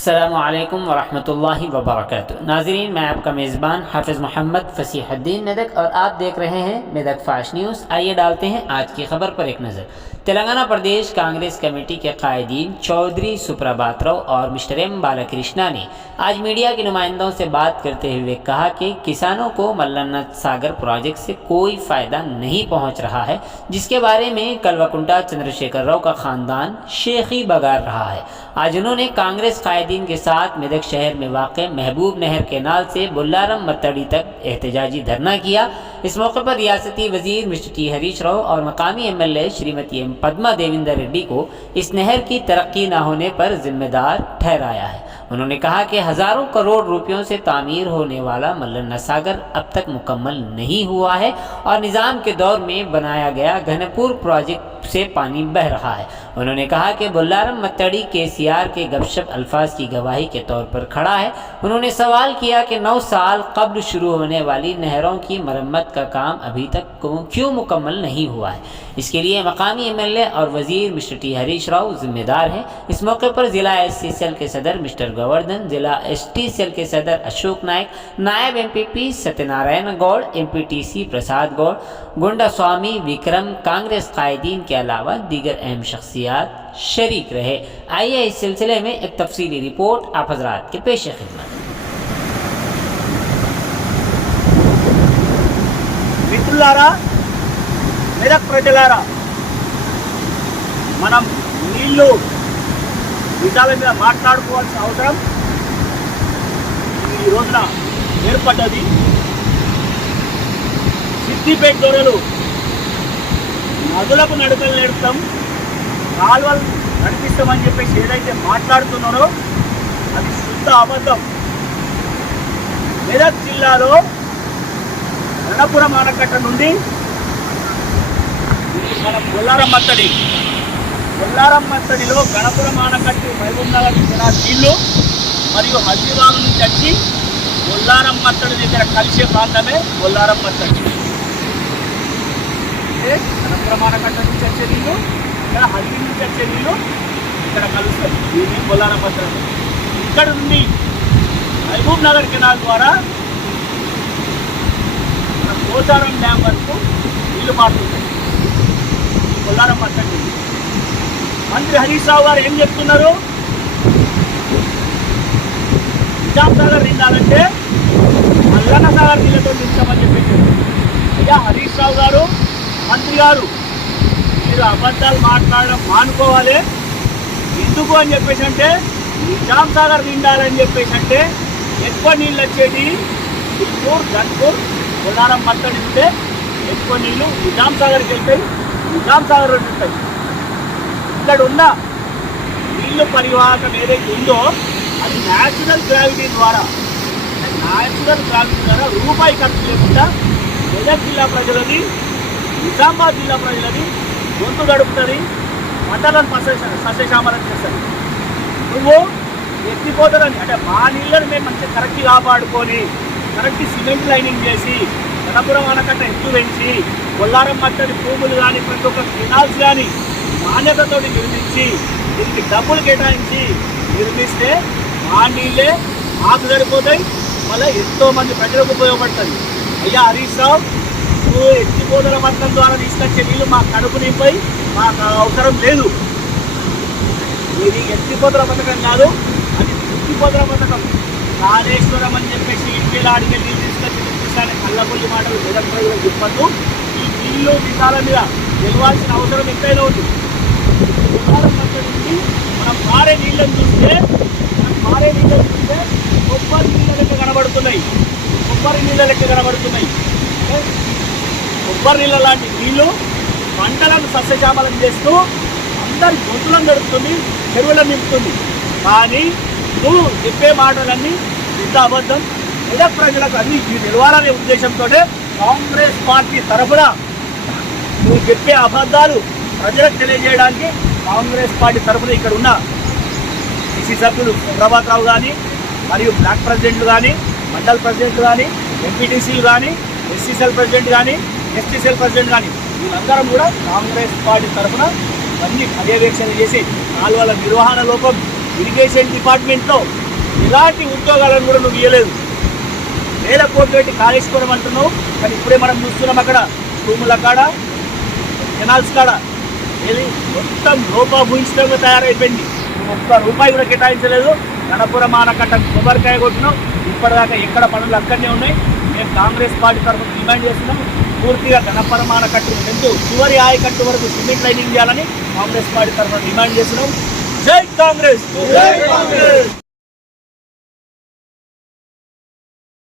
अस्सलामुअलैकुम वरहमतुल्लाहि वबरकातुहू। नाज़रीन, मैं आपका मेज़बान हाफ़िज़ मोहम्मद फ़सीहुद्दीन मेदक और आप देख रहे हैं मेदक फाश न्यूज़। आइए डालते हैं आज की खबर पर एक नज़र। तेलंगाना प्रदेश कांग्रेस कमेटी के कायदीन चौधरी सुप्रभात राव और मिस्टर एम बालाकृष्णा ने आज मीडिया के नुमाइंदों से बात करते हुए कहा कि किसानों को मल्लन्ना सागर प्रोजेक्ट से कोई फ़ायदा नहीं पहुंच रहा है, जिसके बारे में कल्वकुंटा चंद्रशेखर राव का ख़ानदान शेखी बगार रहा है। आज उन्होंने कांग्रेस कायदीन के साथ मेदक शहर में वाक़ महबूब नहर केनाल से बुल्लारम मत्तड़ी तक एहतजाजी धरना किया। इस मौके पर रियासती वजीर मिस्टर टी हरीश राव और मकामी एमएलए श्रीमती एम पद्मा देवेंद्र रेड्डी को इस नहर की तरक्की न होने पर जिम्मेदार ठहराया है। उन्होंने कहा कि हज़ारों करोड़ रुपयों से तामीर होने वाला मल्लन्ना सागर अब तक मुकम्मल नहीं हुआ है और निज़ाम के दौर में बनाया गया घनपुर प्रोजेक्ट से पानी बह रहा है। उन्होंने कहा कि बुल्लारम मत्तड़ी केसीआर के गपशप अल्फाज की गवाही के तौर पर खड़ा है। उन्होंने सवाल किया कि 9 साल कब्ल शुरू होने वाली नहरों की मरम्मत का काम अभी तक क्यों मुकम्मल नहीं हुआ है। इसके लिए मकामी एमएलए और वजीर मिस्टर टी हरीश राव जिम्मेदार हैं। इस मौके पर ज़िला एससी सेल के सदर मिस्टर गोवर्धन, ज़िला एसटी सेल के सदर अशोक नायक, नायब एमपीपी सत्यनारायण गौड़, एमपीटीसी प्रसाद गौड़, गुंडा स्वामी विक्रम, कांग्रेस कायदीन के अलावा दीगर अहम शख्सियात शरीक रहे। आइए इस सिलसिले में एक तफसीली रिपोर्ट आप हजरात के पेश खिदमत। మిత్రులారా, మెదక్ ప్రజలారా, మనం నీళ్లు విధాల మీద మాట్లాడుకోవాల్సిన అవసరం ఈ రోజున ఏర్పడ్డది. సిద్దిపేట దొరలు నదులకు నడుకలు నేర్పుతాం, కాలువలు నడిపిస్తామని చెప్పేసి ఏదైతే మాట్లాడుతున్నారో అది శుద్ధ అబద్ధం. మెదక్ జిల్లాలో గణపురం ఆనకట్ట నుండి మన బొల్లారం మత్తడిలో గణపురం ఆనకట్టు మహబూబ్ నగర్ నీళ్లు మరియు హజీబాగ్ నుంచి వచ్చి బొల్లారం మత్తడి దగ్గర కలిసే ప్రాంతమే బొల్లారం మత్తడి. గణపురం ఆనకట్ట నుంచి వచ్చే నీళ్లు, ఇక్కడ హజీబాగ్ నుంచి వచ్చే నీళ్లు ఇక్కడ కలుస్తాయి. దీన్ని బొల్లారం మత్తడి. ఇక్కడ నుండి మహబూబ్ నగర్ కెనాల్ ద్వారా పోచారం డ్యామ్ వరకు నీళ్లు మారుతుంటాయి. బొల్లారం మత్తడి మంత్రి హరీష్ రావు గారు ఏం చెప్తున్నారు? నిజాం సాగర్ నిండాలంటే మల్లన్న సాగర్ నీళ్ళతో నించామని చెప్పేసి. అయ్యా హరీష్ రావు గారు, మంత్రి గారు, మీరు అబద్ధాలు మాట్లాడడం మానుకోవాలి. ఎందుకు అని చెప్పేసి అంటే నిజాం సాగర్ నిండాలని చెప్పేసి అంటే ఎక్కువ నీళ్ళు వచ్చేది చిత్తూరు, గన్పూర్, బొల్లారం మత్తడి ఉంటే ఎక్కువ నీళ్ళు నిజాం సాగర్కి వెళ్తాయి, నిజాం సాగర్ ఉంటాయి. ఇక్కడ ఉన్న నీళ్ళు పరివాహకం ఏదైతే ఉందో అది న్యాచురల్ గ్రావిటీ ద్వారా రూపాయి ఖర్చు లేకుండా మెదక్ జిల్లా ప్రజలది, నిజామాబాద్ జిల్లా ప్రజలది గొంతు గడుపుతుంది, పంటలను సస్యశ్యామలం చేస్తుంది. నువ్వు ఎత్తిపోతారని అంటే మా నీళ్ళని మేము మంచిగా కరెక్ట్ కాపాడుకొని కరెక్ట్ సిమెంట్ లైనింగ్ చేసి గణపురం ఆనకట్ట ఎత్తు పెంచి బొల్లారం మత్తడి భూములు కానీ ప్రతి ఒక్క కెనాల్స్ కానీ నాణ్యతతో నిర్మించి దీనికి డబ్బులు కేటాయించి నిర్మిస్తే మా నీళ్ళే మాకు సరిపోతాయి, మళ్ళీ ఎంతోమంది ప్రజలకు ఉపయోగపడుతుంది. అయ్యా హరీష్ రావు, నువ్వు ఎత్తిపోతల పథకం ద్వారా తీసుకొచ్చే నీళ్ళు మా కడుపు నింపై మాకు అవసరం లేదు. ఇది ఎత్తిపోతల పథకం కాదు, అది ఎత్తిపోతల పథకం. కాళేశ్వరం అని చెప్పేసి ఇంటికి ఆడికి నీళ్ళు తీసుకొచ్చి చూపిస్తానే కళ్ళకొల్లి మాటలు మెదక్ ప్రజలు చెప్పద్దు. ఈ నీళ్ళు నిజాల మీద గెలవాల్సిన అవసరం ఎంతైనా ఉంది. బొల్లారం మత్తడి నుంచి మనం మారే నీళ్ళని చూస్తే కొబ్బరి నీళ్ళ లెక్క కనబడుతున్నాయి. కొబ్బరి నీళ్ళ లాంటి నీళ్ళు పంటలను సస్యశ్యామలం చేస్తూ అందరి గొంతులను గడుపుతుంది, చెరువులను నింపుతుంది. కానీ నువ్వు చెప్పే మాటలన్నీ పెద్ద అబద్ధం. మెదక్ ప్రజలకు అన్ని నిలవాలనే ఉద్దేశంతో కాంగ్రెస్ పార్టీ తరఫున నువ్వు చెప్పే అబద్ధాలు ప్రజలకు తెలియజేయడానికి కాంగ్రెస్ పార్టీ తరఫున ఇక్కడ ఉన్న ఈసీ సభ్యులు సుప్రభాత్ రావు కానీ మరియు బ్లాక్ ప్రెసిడెంట్లు కానీ, మండల్ ప్రెసిడెంట్లు కానీ, ఎంపీటీసీలు కానీ, ఎస్సీసీఎల్ ప్రెసిడెంట్ కానీ, ఎస్టీసీఎల్ ప్రెసిడెంట్ కానీ వీళ్ళందరం కూడా కాంగ్రెస్ పార్టీ తరఫున అన్ని పర్యవేక్షణ చేసి కాలువల నిర్వహణ లోపం, ఇరిగేషన్ డిపార్ట్మెంట్లో ఇలాంటి ఉద్యోగాలను కూడా నువ్వు ఇవ్వలేదు. వేల కోట్లు పెట్టి కాళేశ్వరం అంటున్నావు, కానీ ఇప్పుడే మనం చూస్తున్నాం అక్కడ భూముల కాడ, కెనాల్స్ కాడ ఏది మొత్తం లోపభూయిష్టంగా తయారైపోయింది. ఒక్క రూపాయి కూడా కేటాయించలేదు. గణపురం ఆనకట్ట కొబ్బరికాయ కొట్టినాం, ఇప్పటిదాకా ఎక్కడ పనులు అక్కడనే ఉన్నాయి. మేము కాంగ్రెస్ పార్టీ తరఫున డిమాండ్ చేస్తున్నాం, పూర్తిగా గణపురం ఆనకట్టు చివరి ఆయకట్టు వరకు సిమెంట్ లైనింగ్ చేయాలని కాంగ్రెస్ పార్టీ తరఫున డిమాండ్ చేస్తున్నాం. జై కాంగ్రెస్, జై కాంగ్రెస్.